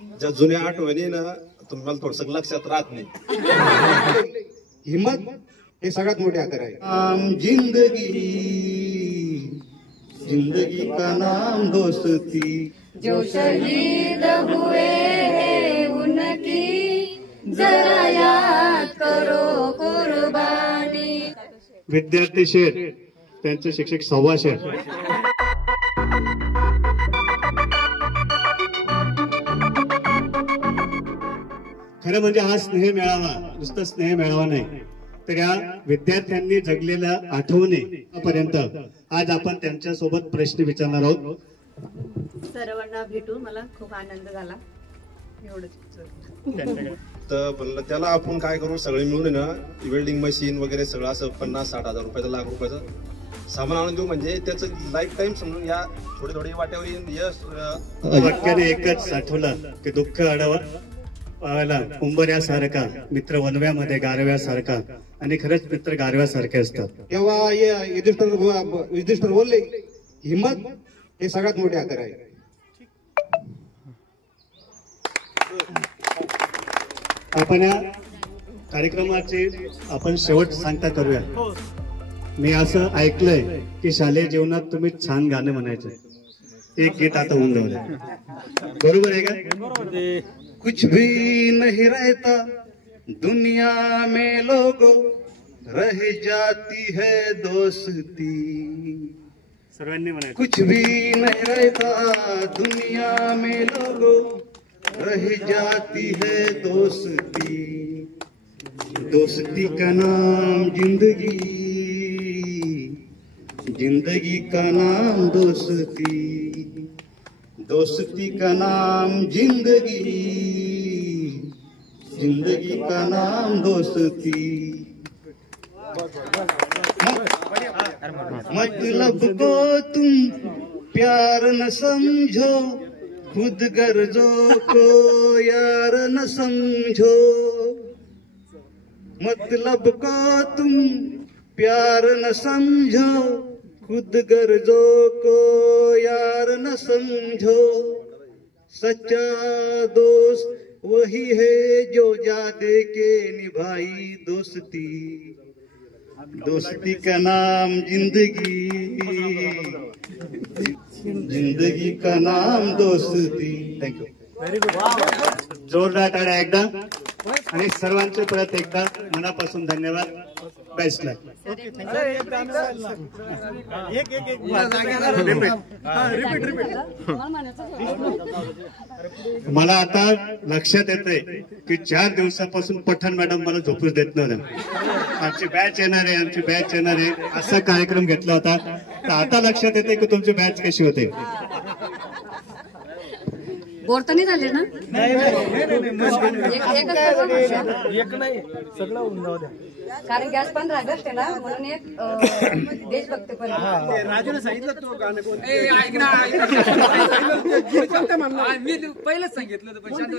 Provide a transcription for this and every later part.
ज्या जुन्या आठवणी ना तुम्हाला थोडस लक्षात राहत नाही. हिम्मत हे सगळ्यात मोठे आधार आहे. जिंदगी जिंदगी का नाम दोस्ती, जो शहीद हुए हैं उनकी जरा याद करो कुर्बानी. विद्यार्थी शेठ, त्यांचे शिक्षक सव्वा शेठ. खरं म्हणजे हा स्नेह मेळावा नुसतं स्नेह मेळावा नाही, तर या विद्यार्थ्यांनी जगलेल्या आठवणी पर्यंत आज आपण त्यांच्या सोबत प्रश्न विचारणार आहोत. सर्वांना भेटून मला खूप आनंद झाला. एवढंच. तर म्हणलं त्याला आपण काय करू, सगळे मिळून ना वेल्डिंग मशीन वगैरे सगळं असं 50-60 हजार रुपयाचं, लाख रुपयाचं सामान आणून देऊ, म्हणजे त्याचं लाईफ टाईम समजून या थोडे थोडे वाट्यावर यश. वाक्याने एकच आठवलं की दुःख आढावा पाहायला उंबऱ्यासारखा, मित्र वनव्यामध्ये गारव्यासारखा, आणि खरंच मित्र गारव्यासारखे असतात. तेव्हा युधिष्ठिर बोलले, हिम्मत हे सगळ्यात मोठे आधार आहे. आपण या कार्यक्रमाचे आपण शेवट सांगता करूया. मी असं ऐकलंय की शालेय जीवनात तुम्ही छान गाणं म्हणायचं. एक गीत आता होऊन जाऊ, बरोबर आहे का? कुछ भी नहीं रहता दुनिया में लोगों, रह जाती है दोस्ती. सर्वांनी म्हणायचं. कुछ भी नहीं रहता दुनिया में लोगों, रह जाती है दोस्ती. दोस्ती का नाम जिंदगी, जिंदगी का नाम दोस्ती. दोस्ती का नाम जिंदगी, जिंदगी का नाम दोस्ती. मतलब को तुम प्यार न समझो, खुद गर्जों को यार न समझो. मतलब को तुम प्यार न समझो, खुद गर्जों को यार न समझो. सच्चा दोस्त वही है जो जा दे के निभाई दोस्ती. दोस्ती का नाम जिंदगी, जिंदगी का नाम दोस्ती. थँक्यू. जोरदार टाळ्या एकदा, आणि सर्वांचे परत एकदा मनापासून धन्यवाद. बेस्ट लक. मला आता लक्षात येतंय की 4 दिवसापासून पठाण मॅडम मला झोपूच देत नव्हत्या. आमची बॅच येणार आहे, आमची बॅच येणार आहे, असा कार्यक्रम घेतला होता. तर आता लक्षात येते की तुमची बॅच कशी होते. बोर तर नाही झाले ना? एक नाही, सगळं होऊन जाऊ द्या. कारण गॅस 15 ऑगस्ट आहे ना, म्हणून एक देशभक्त पण राजूने सांगितलं तू गाणं कोण मी पहिलंच सांगितलं होतं, पण शांत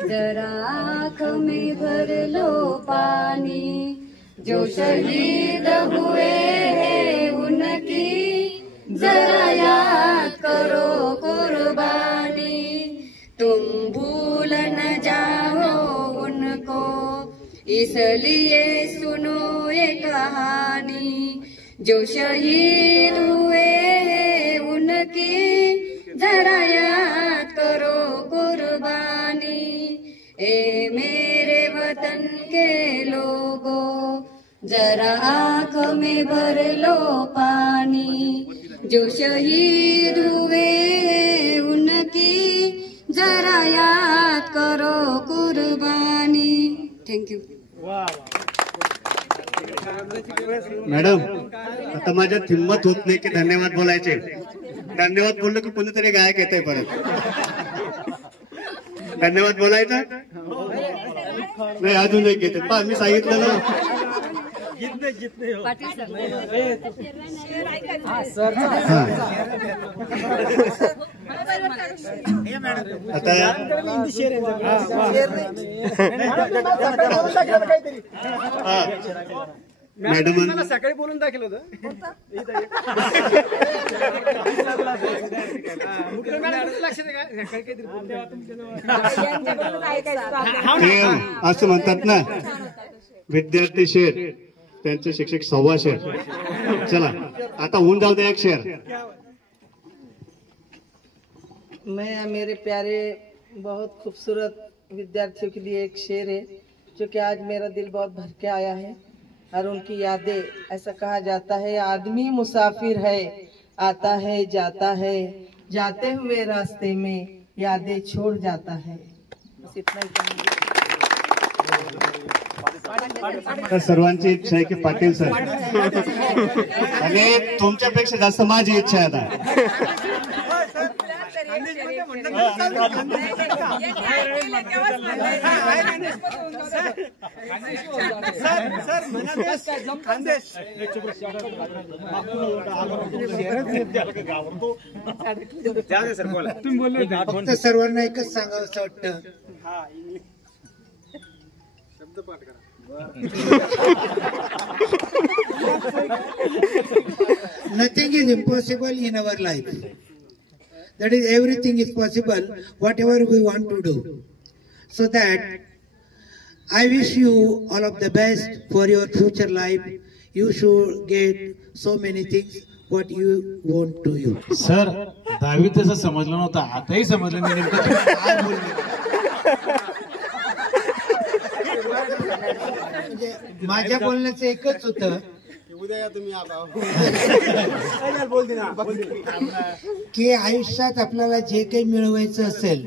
जरा आँख में भर लो पानी, जो शहीद हुए हैं उनकी जरा याद करो कुर्बानी. तुम भूल न जाओ उनको, इसलिए सुनो ये कहानी. जो शहीद हुए हैं उनकी जरा याद करो कुर्बानी. ए मेरे वतन के लोगों, जरा आँख में भर लो पानी. जो शहीद हुए हैं उनकी जरा याद करो कुर्बानी. थँक्यू. मॅडम, आता माझ्यात हिंमत होत नाही की धन्यवाद बोलायचे. धन्यवाद बोललो की कोणीतरी गायक येतंय परत. धन्यवाद बोलायचं नाही, अजून एक घेते. मी सांगितलं ना, पाटील सर आता मॅडम सकाळी बोलून दाखल होतं लक्षात आहे का सकाळी ते असं म्हणतात ना, विद्यार्थी शेर त्यांचे शिक्षक 1.25 शेर. चला आता होऊन जाऊ दे 1 शेर. मैं मेरे प्यारे बहुत खूबसूरत विद्यार्थियों के लिए एक शेर है जो कि आज मेरा दिल बहुत भर के आया है और उनकी यादें, ऐसा कहा जाता है आदमी मुसाफिर है, आता है जाता है, जाते हुए रास्ते में यादें छोड़ जाता है. बस इतना ही कहूँगी. तर सर्वांची इच्छा आहे की पाटील सर, आणि तुमच्यापेक्षा जास्त माझी इच्छा आहे आता. फक्त सर्वांना एकच सांगावं असं वाटतं, nothing is impossible in our life. That is, everything is possible, whatever we want to do. So that I wish you all of the best for your future life. You should get so many things what you want to you. Sir 10वीत तसं समजलं नव्हतं, आताही समजलं नाही नेमकं काय म्हणजे माझ्या बोलण्याचं एकच होतं की आयुष्यात आपल्याला जे काही मिळवायचं असेल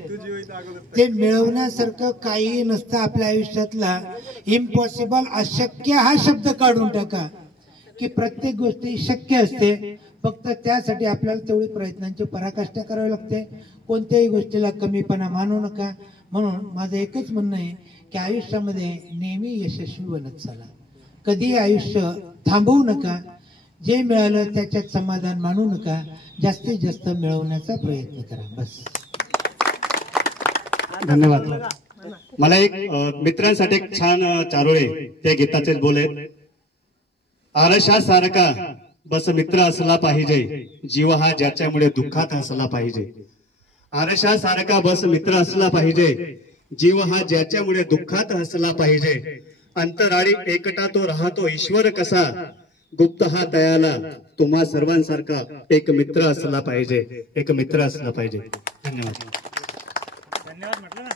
ते मिळवण्यासारखं काही नसतं. आपल्या आयुष्यातला इम्पॉसिबल, अशक्य हा शब्द काढून टाका, की प्रत्येक गोष्टी शक्य असते. फक्त त्यासाठी आपल्याला तेवढी प्रयत्नांची पराकाष्ठा करावी लागते. कोणत्याही गोष्टीला कमीपणा मानू नका. म्हणून माझं एकच म्हणणं आहे की आयुष्यामध्ये नेहमी यशस्वी बनत चला. कधी आयुष्य थांबवू नका. जे मिळालं त्याच्यात समाधान मानू नका. जास्तीत जास्त मिळवण्याचा प्रयत्न करा. बस. धन्यवाद. मला एक मित्रांसाठी एक छान चारोळे त्या गीताचेच बोले. आरशासारखा बस मित्र असला पाहिजे, जीव हा ज्याच्यामुळे दुःखात हसला पाहिजे. आरशासारखा बस मित्र असला पाहिजे, जीव हा ज्याच्यामुळे दुःखात हसला पाहिजे. अंतराळी एकटा तो राहतो ईश्वर कसा, गुप्त हा दयाला तुम्हा सर्वांसारखा एक मित्र असला पाहिजे, एक मित्र असला पाहिजे. धन्यवाद. धन्यवाद म्हटलं ना.